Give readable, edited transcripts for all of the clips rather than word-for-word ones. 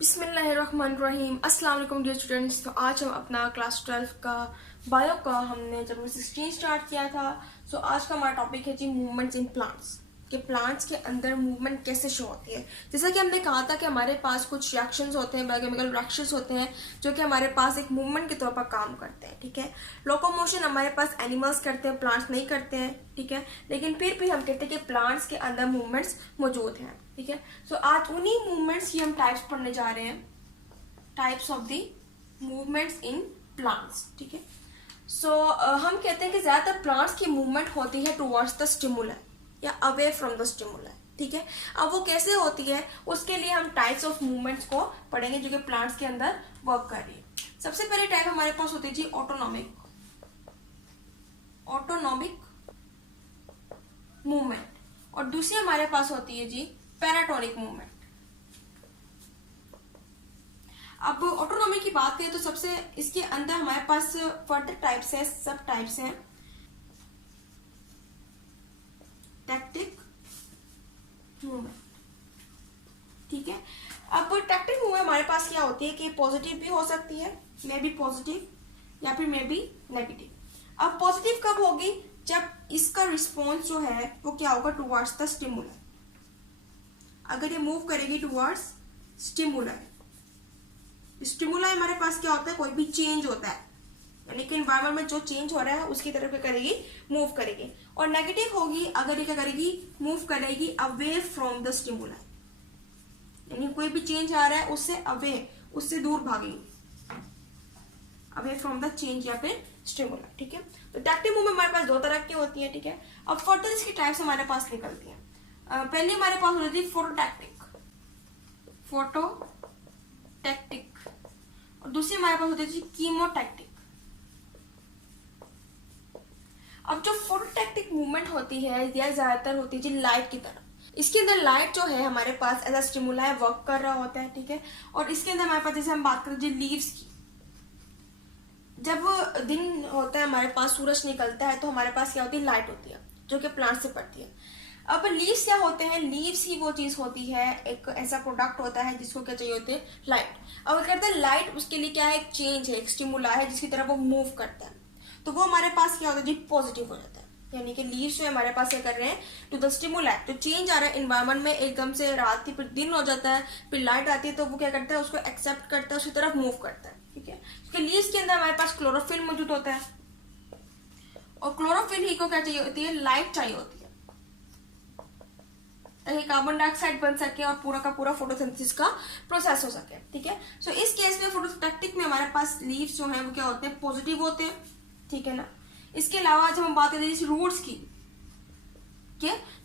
बिस्मिल्लाहिर्रहमानिर्रहीम। अस्सलाम वालेकुम डियर स्टूडेंट्स। तो आज हम अपना क्लास 12 का बायो का हमने चैप्टर 16 स्टार्ट किया था। सो आज का हमारा टॉपिक है जी मूवमेंट्स इन प्लांट्स, कि प्लांट्स के अंदर मूवमेंट कैसे शो होती है। जैसा कि हमने कहा था कि हमारे पास कुछ रिएक्शंस होते हैं, बायोकेमिकल रिएक्शंस होते हैं जो कि हमारे पास एक मूवमेंट के तौर पर काम करते हैं। ठीक है, लोकोमोशन हमारे पास एनिमल्स करते हैं, प्लांट्स नहीं करते हैं। ठीक है, लेकिन फिर भी हम कहते हैं कि प्लांट्स के अंदर मूवमेंट्स मौजूद हैं। ठीक है, सो आज उन्हीं मूवमेंट्स की हम टाइप्स पढ़ने जा रहे हैं, types of the movements in plants. ठीक है, सो हम कहते हैं कि ज्यादातर प्लांट्स की मूवमेंट होती है टुवर्ड्स द स्टिमुलाई या अवे फ्रॉम द स्टिमुलाई। ठीक है, अब वो कैसे होती है उसके लिए हम टाइप्स ऑफ मूवमेंट्स को पढ़ेंगे जो कि प्लांट्स के अंदर वर्क कर रही है। सबसे पहले टाइप हमारे पास होती है जी ऑटोनॉमिक मूवमेंट, और दूसरी हमारे पास होती है जी पैराटोनिक मूवमेंट। अब ऑटोनॉमी की बात करें तो सबसे इसके अंदर हमारे पास फर्दर टाइप्स है, सब टाइप्स हैं। Tactic movement. ठीक है, अब टैक्टिक मूवमेंट हमारे पास क्या होती है कि पॉजिटिव भी हो सकती है, मे बी पॉजिटिव या फिर मे बी नेगेटिव। अब पॉजिटिव कब होगी? जब इसका रिस्पॉन्स जो है वो क्या होगा टुवर्ड्स द स्टिमुलाई। अगर ये मूव करेगी टुवर्ड्स स्टिमुलाई, स्टिमुलाई हमारे पास क्या होता है, कोई भी चेंज होता है यानी कि एनवायरमेंट में जो चेंज हो रहा है उसकी तरफ क्या करेगी, मूव करेगी। और नेगेटिव होगी अगर ये क्या करेगी, मूव करेगी अवे फ्रॉम द स्टिमुलाई, यानी कोई भी चेंज आ रहा है उससे अवे, उससे दूर भागेगी, अवे फ्रॉम द चेंज या फिर स्टिमुलाई। ठीक है, तो टैक्टिव मूवमेंट हमारे पास दो तरह की होती है। ठीक है, अब फर्दर इसकी टाइप्स हमारे पास निकलती हैं। पहले हमारे पास होती है फोटोटैक्टिक, और दूसरी हमारे पास होती है कीमोटैक्टिक। अब जो फोटोटैक्टिक मूवमेंट होती है यह ज्यादातर होती है जी लाइट की तरफ। इसके अंदर लाइट जो है हमारे पास एज अ स्टिमुलाई वर्क कर रहा होता है। ठीक है, और इसके अंदर हमारे पास जैसे हम बात करें जी लीव्स की, जब दिन होता है हमारे पास, सूरज निकलता है तो हमारे पास क्या होती है, लाइट होती है जो कि प्लांट से पड़ती है। अब लीव्स क्या होते हैं, लीव्स ही वो चीज होती है, एक ऐसा प्रोडक्ट होता है जिसको क्या चाहिए होते हैं, लाइट। अब कहते हैं लाइट उसके लिए क्या है, एक चेंज है, एक स्टिमुला है जिसकी तरफ वो मूव करता है, तो वो हमारे पास क्या होता है जी पॉजिटिव हो जाता है। यानी कि लीव्स जो हमारे पास क्या कर रहे हैं, टू द स्टिमुलाई, तो चेंज आ रहा है एनवायरमेंट में, एकदम से रात थी फिर दिन हो जाता है, फिर लाइट आती है, तो वो क्या करता है, उसको एक्सेप्ट करता है, उसकी तरफ मूव करता है। ठीक है, क्योंकि लीव्स के अंदर हमारे पास क्लोरोफिल मौजूद होता है, और क्लोरोफिल ही को क्या चाहिए होती है, लाइट चाहिए होती है ताकि कार्बन डाइऑक्साइड बन सके और पूरा का पूरा फोटोसिंथेसिस का प्रोसेस हो सके। ठीक है, सो इस केस में फोटोटैक्टिक में हमारे पास लीव्स जो है वो क्या होते हैं, पॉजिटिव होते हैं। ठीक है ना, इसके अलावा जब हम बात करते हैं रूट्स की,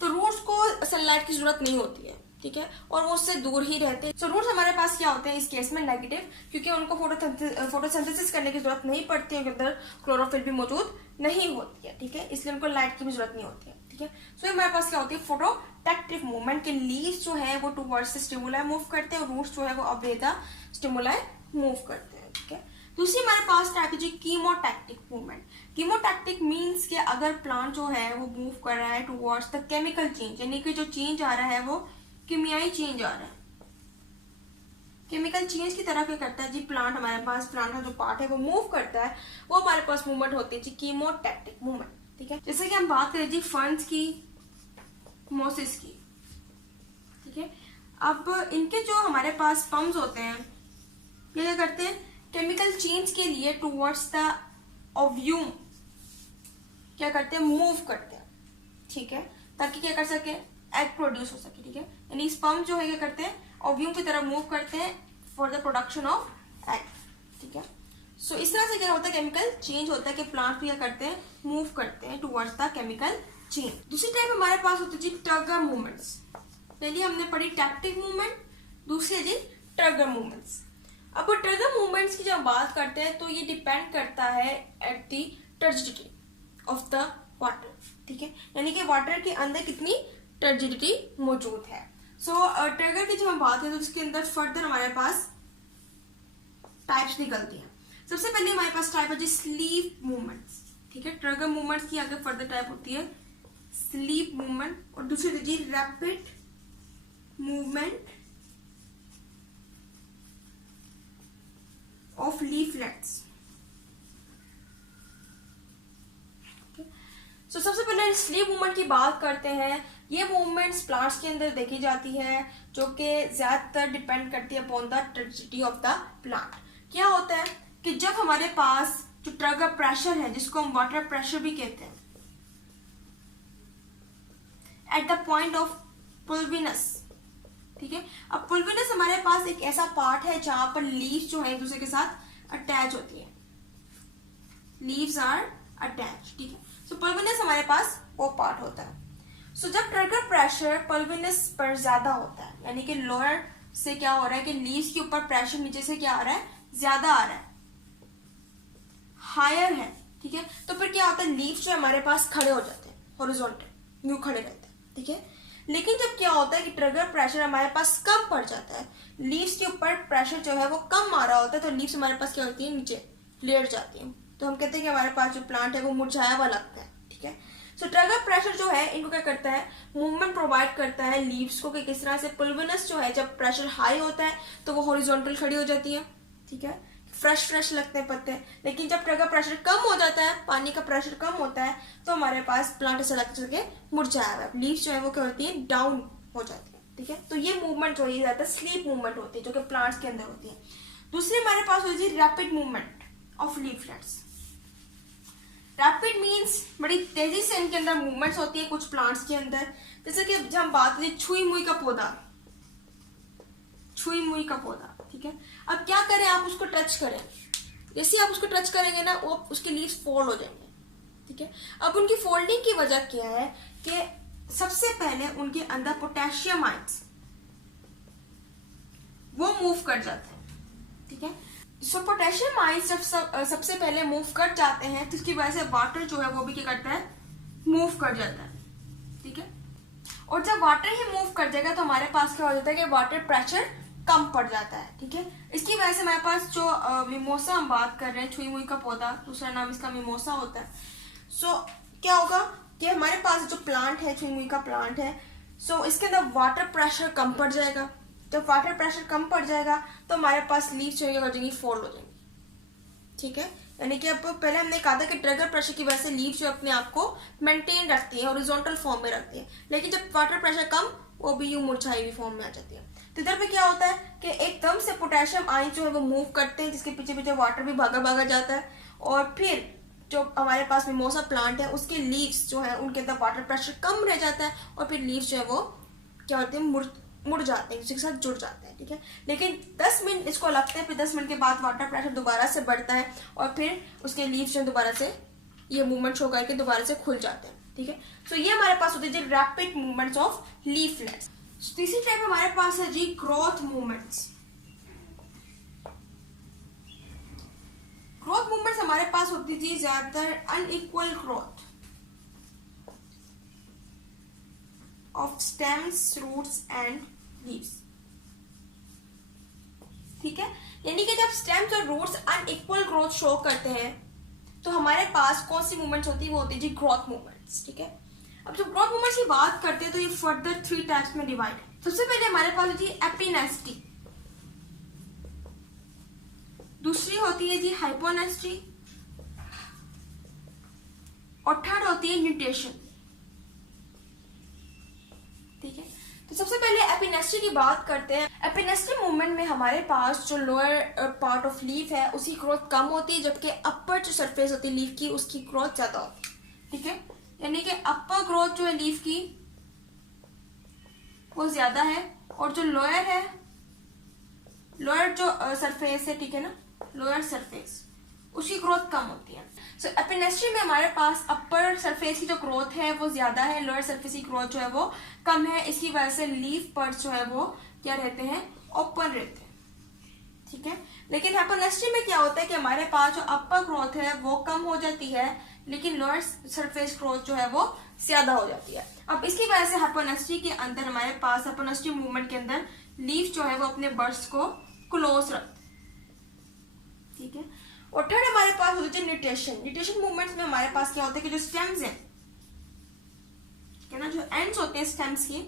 तो रूट्स को सनलाइट की जरूरत नहीं होती है। ठीक है, और वो उससे दूर ही रहते हैं। सो रूट्स हमारे पास क्या होते हैं इस केस में, नेगेटिव, क्योंकि उनको फोटोसिंथेसिस करने की जरूरत नहीं पड़ती है, उनके अंदर क्लोरोफिल भी मौजूद नहीं होती है। ठीक है, इसलिए उनको लाइट की भी जरूरत नहीं होती है। ठीक है, सो हमारे पास क्या होती है, फोटोटैक्टिव मूवमेंट के लीव्स जो है वो टुवर्ड्स स्टिमुलाई मूव करते हैं, और रूट्स जो है वो अवे द स्टिमुलाई मूव करते हैं। ठीक है, दूसरी हमारे पास टाइप है कीमोटैक्टिक मूवमेंट। कीमोटैक्टिक मीन्स कि अगर प्लांट जो है वो मूव कर रहा है टुवर्ड्स द केमिकल चेंज, यानी कि जो चेंज आ रहा है वो कीमियाई चेंज आ रहा है, केमिकल चेंज की तरह क्या करता है जी प्लांट, हमारे पास प्लांट का जो पार्ट है वो मूव करता है, वो हमारे पास मूवमेंट होती है जी कीमोटैक्टिक मूवमेंट। ठीक है, जैसे कि हम बात करें जी फर्न्स की, मोसिस की। ठीक है, अब इनके जो हमारे पास पम्स होते हैं ये क्या करते हैं, केमिकल चेंज के लिए टुवर्ड्स द ओव्यूम क्या करते हैं, मूव करते हैं। ठीक है, ताकि क्या कर सके, एग प्रोड्यूस हो सके। ठीक है, यानी स्पर्म जो है क्या करते हैं, ओव्यूम की तरफ मूव करते हैं for the production of egg. ठीक है, सो इस तरह से क्या होता है, केमिकल चेंज होता है कि प्लांट भी क्या करते हैं, मूव करते हैं टुवर्ड्स द केमिकल चेंज। दूसरी टाइप हमारे पास होती है जी टगर मूवमेंट्स। पहले हमने पढ़ी टैक्टिक मूवमेंट, दूसरी है जी टगर मूवमेंट्स। अब टगर मूवमेंट्स की जब बात करते हैं तो ये डिपेंड करता है at the turgidity of the water. ठीक है, यानी कि वाटर के अंदर कितनी टर्जिडिटी मौजूद है। सो टगर की जब हम बात करें तो इसके अंदर फर्दर हमारे पास टाइप्स निकलती हैं। सबसे पहले हमारे पास टाइप है जी स्लीप मूवमेंट्स। ठीक है, टगर मूवमेंट्स की आगे फर्दर टाइप होती है स्लीप मूवमेंट, और दूसरी जी रैपिड मूवमेंट ऑफ लीफलेट्स। सो सबसे पहले स्लीप मूवमेंट की बात करते हैं। ये मूवमेंट्स प्लांट्स के अंदर देखी जाती है, जो कि ज्यादातर डिपेंड करती है upon the toxicity of the plant. क्या होता है कि जब हमारे पास जो ट्रिगर प्रेशर है, जिसको हम वाटर प्रेशर भी कहते हैं, एट द पॉइंट ऑफ पुल्विनस, ठीक है। अब पुल्विनस हमारे पास एक ऐसा पार्ट है जहां पर लीव्स जो है एक दूसरे के साथ अटैच होती है, लीव्स आर अटैच, ठीक है। सो पुल्विनस हमारे पास वो पार्ट होता है। सो जब ट्रिगर प्रेशर पुल्विनस पर ज्यादा होता है, यानी कि लोअर से क्या हो रहा है कि लीव्स के ऊपर प्रेशर नीचे से क्या आ रहा है, ज्यादा आ रहा है, हायर है, ठीक है। तो फिर क्या होता है, लीव्स जो हमारे पास खड़े हो जाते हैं, हॉरिजॉन्टल यूं खड़े रहते हैं, ठीक है। लेकिन जब क्या होता है कि ट्रिगर प्रेशर हमारे पास कम पड़ जाता है, लीव्स के ऊपर प्रेशर जो है वो कम आ रहा होता है, तो लीव्स हमारे पास क्या होती है, नीचे लेट जाती है। तो हम कहते हैं कि हमारे पास जो प्लांट है वो मुरझाया हुआ लगता है, ठीक है। सो ट्रिगर प्रेशर जो है इनको क्या करता है, मूवमेंट प्रोवाइड करता है लीव्स को, कि किस तरह से पुल्विनस जो है जब प्रेशर हाई होता है तो वो हॉरिजॉन्टल खड़ी हो जाती है, ठीक है, फ्रेश लगते हैं पत्ते। लेकिन जब ट्रिगर प्रेशर कम हो जाता है, पानी का प्रेशर कम होता है, तो हमारे पास प्लांट ऐसा लगता है कि मुरझाया हुआ है, लीव्स जो है वो क्या होती है, डाउन हो जाती है, ठीक है। तो ये मूवमेंट जो है ज्यादा स्लीप मूवमेंट होती है, जो कि प्लांट्स के अंदर होती है। दूसरी हमारे पास होती है rapid movement of leaflets. Rapid means बड़ी तेजी से इनके अंदर मूवमेंट्स होती है कुछ प्लांट्स के अंदर। जैसे कि जब हम बात करें छुई मुई का पौधा, छुई मुई का पौधा, ठीक है। अब क्या करें, आप उसको टच करें, जैसे आप उसको टच करेंगे ना, वो उसके लीव्स फोल्ड हो जाएंगे, ठीक है। अब उनकी फोल्डिंग की वजह क्या है कि सबसे पहले उनके अंदर पोटेशियम आयंस वो मूव कर जाते हैं, ठीक है। सो पोटेशियम आयंस जब सबसे पहले मूव कर जाते हैं, तो इसकी वजह से वाटर जो है वो भी क्या करता है, मूव कर जाता है, ठीक है। और जब वाटर ही मूव कर जाएगा तो हमारे पास क्या हो जाता है कि वाटर प्रेशर कम पड़ जाता है, ठीक है। इसकी वजह से हमारे पास जो मिमोसा हम बात कर रहे हैं, छुई मुई का पौधा, दूसरा नाम इसका मिमोसा होता है। सो क्या होगा कि हमारे पास जो प्लांट है, छुई मुई का प्लांट है, सो इसके अंदर वाटर प्रेशर कम पड़ जाएगा। जब वाटर प्रेशर कम पड़ जाएगा तो हमारे पास लीव्स जो हो जाएंगी, फोल्ड हो जाएंगी, ठीक है। यानी कि अब पहले हमने कहा था कि ट्रिगर प्रेशर की वजह से लीव्स जो अपने आप को मेंटेन रखती है, हॉरिजॉन्टल फॉर्म में रखती है। लेकिन जब वाटर प्रेशर कम, वो भी यूं मुरझाई हुई फॉर्म में आ जाती है। तो इधर पे क्या होता है कि एकदम से पोटेशियम आयन जो है वो मूव करते हैं, जिसके पीछे पीछे वाटर भी भागा जाता है, और फिर जो हमारे पास मिमोसा प्लांट है उसके लीव्स जो है उनके अंदर वाटर प्रेशर कम रह जाता है, और फिर लीव्स जो है वो क्या होते हैं, मुड़ जाते हैं, उसके साथ जुड़ जाते हैं, ठीक है। लेकिन 10 मिनट इसको लगते हैं, फिर 10 मिनट के बाद वाटर प्रेशर दोबारा से बढ़ता है, और फिर उसके लीव्स जो दोबारा से ये मूवमेंट शो करके दोबारा से खुल जाते हैं, ठीक है। सो ये हमारे पास होते हैं रैपिड मूवमेंट्स ऑफ लीफलेट्स। तीसरी टाइप हमारे पास है जी ग्रोथ मूवमेंट्स। ग्रोथ मूवमेंट्स हमारे पास होती थी ज्यादातर unequal growth of stems, roots and leaves, ठीक है। यानी कि जब स्टेम्स और रूट्स अनइक्वल ग्रोथ शो करते हैं तो हमारे पास कौन सी मूवमेंट्स होती है, वो होती है जी ग्रोथ मूवमेंट्स, ठीक है। अब जब ग्रोथ मूवमेंट्स की बात करते हैं तो ये फर्दर 3 टाइप्स में डिवाइड है। सबसे पहले हमारे पास होती है एपिनेस्टी, दूसरी होती है जी हाइपोनेस्टी, और थर्ड होती है न्यूटेशन, ठीक है। तो सबसे पहले एपिनेस्टी की बात करते हैं। एपिनेस्टी मूवमेंट में हमारे पास जो लोअर पार्ट ऑफ लीफ है उसकी ग्रोथ कम होती है, जबकि अपर जो सरफेस होती है लीफ की उसकी ग्रोथ ज्यादा होती है, ठीक है। यानी कि अपर ग्रोथ जो है लीफ की वो ज्यादा है, और जो लोअर है, लोअर जो सरफेस है, ठीक है ना, लोअर सरफेस, उसकी ग्रोथ कम होती है। सो एपिनेस्ट्री में हमारे पास अपर सरफेस की जो ग्रोथ है वो ज्यादा है, लोअर सरफेस की ग्रोथ जो है वो कम है। इसकी वजह से लीफ पर्ट्स जो है वो क्या रहते हैं, ओपन रहते हैं, ठीक है। लेकिन हाइपोनेस्ट्री में क्या होता है कि हमारे पास जो अपर ग्रोथ है वो कम हो जाती है, लेकिन लोअर सरफेस ग्रोथ जो है वो ज्यादा हो जाती है। अब इसकी वजह से हाइपोनेस्ट्री के अंदर हमारे पास हाइपोनेस्ट्री मूवमेंट के अंदर लीफ जो है वो अपने बर्ड्स को क्लोज रखते हैं, ठीक है। और थर्ड हमारे पास होती है न्यूटेशन। न्यूटेशन मूवमेंट्स में हमारे पास क्या होता है कि जो स्टेम्स हैं, ठीक है ना, जो एंड्स होते हैं स्टेम्स की,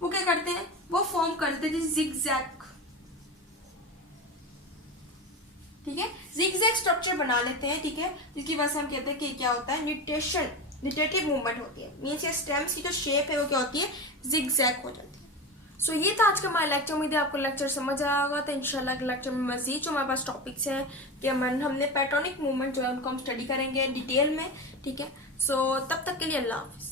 वो क्या करते हैं, वो फॉर्म करते हैं जिगजैग, ठीक है। जिगजैग स्ट्रक्चर बना लेते हैं, ठीक है, जिसकी वजह से हम कहते हैं कि क्या होता है, न्यूटेटिव मूवमेंट होती है, मीन्स ये स्टेम्स की जो शेप है वो क्या होती है, जिगजैग हो जाती है। सो ये था आज का हमारा लेक्चर। उम्मीद है आपको लेक्चर समझ आया होगा। तो इंशाल्लाह के लेक्चर में मजीद जो हमारे पास टॉपिक्स हैं कि हमने पेट्रोनिक मूवमेंट जो है उनको हम स्टडी करेंगे डिटेल में, ठीक है। सो तब तक के लिए अल्लाह हाफिज।